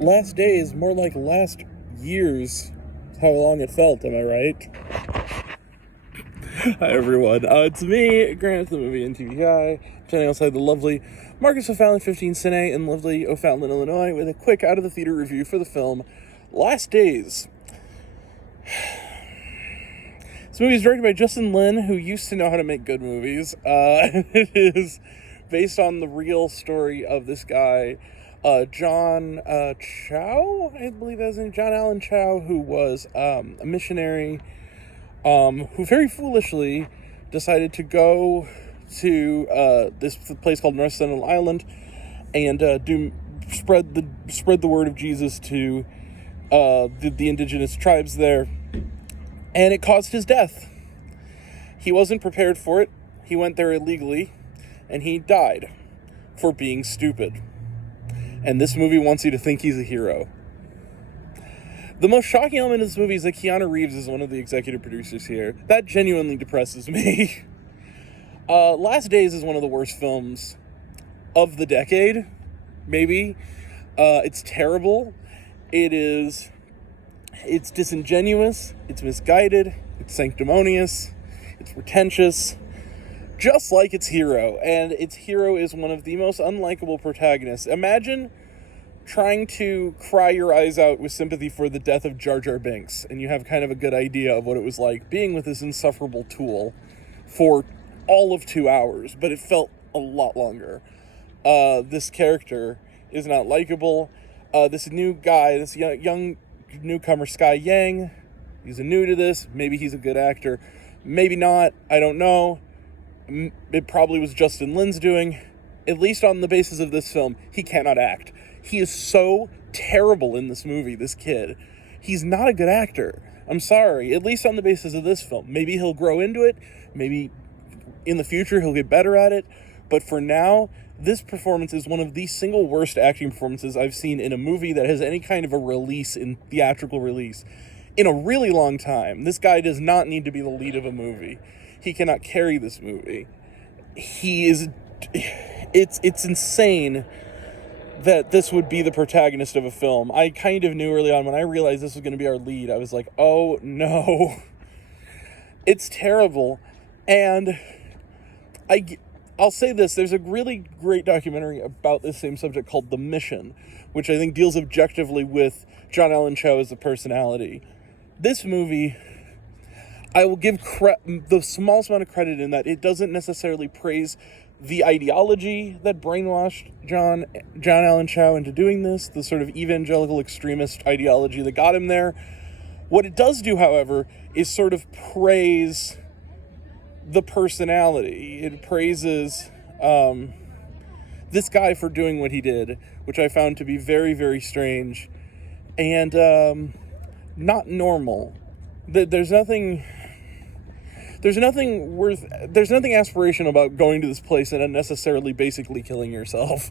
Last days, more like last years. How long it felt, am I right? Hi everyone, it's me, Grant, the movie and TV guy, standing outside the lovely Marcus O'Fallon 15 Cine in lovely O'Fallon, Illinois, with a quick out-of-the-theater review for the film Last Days. This movie is directed by Justin Lin, who used to know how to make good movies. It is based on the real story of this guy, John Chow, I believe that's his name, John Allen Chow, who was a missionary, who very foolishly decided to go to this place called North Sentinel Island and spread the word of Jesus to the indigenous tribes there, and it caused his death. He wasn't prepared for it. He went there illegally, and he died for being stupid. And this movie wants you to think he's a hero. The most shocking element of this movie is that Keanu Reeves is one of the executive producers here. That genuinely depresses me. Last Days is one of the worst films of the decade, maybe. It's terrible. It's disingenuous, it's misguided, it's sanctimonious, it's pretentious, just like its hero. And its hero is one of the most unlikable protagonists. Imagine trying to cry your eyes out with sympathy for the death of Jar Jar Binks, and you have kind of a good idea of what it was like being with this insufferable tool for all of 2 hours, but it felt a lot longer. This character is not likable. This new guy, this young newcomer, Sky Yang, he's new to this. Maybe he's a good actor, maybe not, I don't know. It probably was Justin Lin's doing. At least on the basis of this film, he cannot act. He is so terrible in this movie, this kid. He's not a good actor. I'm sorry, at least on the basis of this film. Maybe he'll grow into it, maybe in the future he'll get better at it, but for now, this performance is one of the single worst acting performances I've seen in a movie that has any kind of a release, in theatrical release, in a really long time. This guy does not need to be the lead of a movie. He cannot carry this movie. It's insane that this would be the protagonist of a film. I kind of knew early on when I realized this was going to be our lead. I was like, oh no. It's terrible. And I'll say this, there's a really great documentary about this same subject called The Mission, which I think deals objectively with John Allen Chow as a personality. This movie, I will give the smallest amount of credit in that it doesn't necessarily praise the ideology that brainwashed John Allen Chow into doing this, the sort of evangelical extremist ideology that got him there. What it does do, however, is sort of praise the personality. It praises this guy for doing what he did, which I found to be very, very strange and not normal. There's nothing aspirational about going to this place and unnecessarily basically killing yourself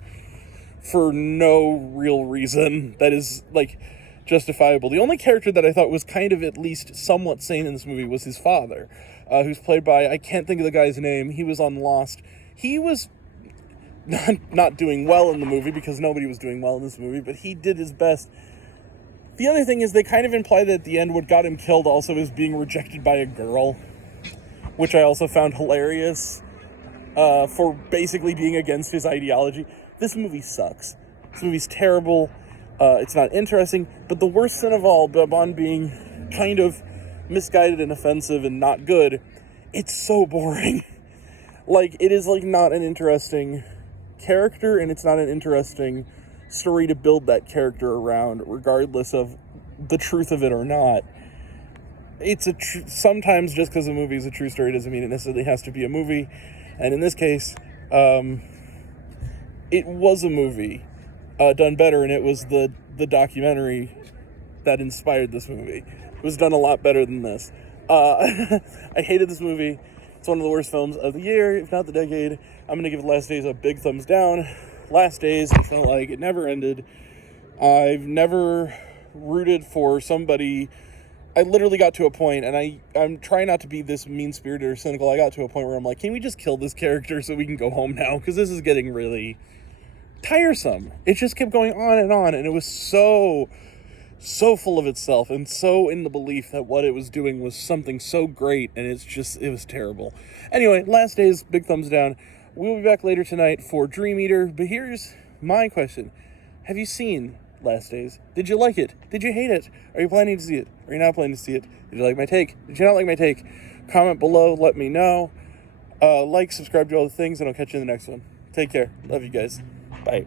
for no real reason that is, like, justifiable. The only character that I thought was kind of at least somewhat sane in this movie was his father, who's played by, I can't think of the guy's name. He was on Lost. He was not doing well in the movie because nobody was doing well in this movie, but he did his best. The other thing is they kind of imply that at the end what got him killed also is being rejected by a girl, which I also found hilarious, for basically being against his ideology. This movie sucks. This movie's terrible. It's not interesting, but the worst sin of all, beyond being kind of misguided and offensive and not good, it's so boring. Like, it is, like, not an interesting character, and it's not an interesting story to build that character around, regardless of the truth of it or not. It's sometimes just because a movie is a true story doesn't mean it necessarily has to be a movie, and in this case, it was a movie done better, and it was the documentary that inspired this movie. It was done a lot better than this. I hated this movie. It's one of the worst films of the year, if not the decade. I'm going to give Last Days a big thumbs down. Last Days, it felt like it never ended. I've never rooted for somebody. I literally got to a point, and I'm trying not to be this mean-spirited or cynical. I got to a point where I'm like, can we just kill this character so we can go home now? Because this is getting really, tiresome. It just kept going on, and it was so full of itself and so in the belief that what it was doing was something so great, and it was terrible. Anyway, Last Days, big thumbs down. We'll be back later tonight for Dream Eater, but here's my question. Have you seen Last Days? Did you like it? Did you hate it? Are you planning to see it? Are you not planning to see it? Did you like my take? Did you not like my take? Comment below, let me know. Like, subscribe to all the things, and I'll catch you in the next one. Take care. Love you guys. Bye.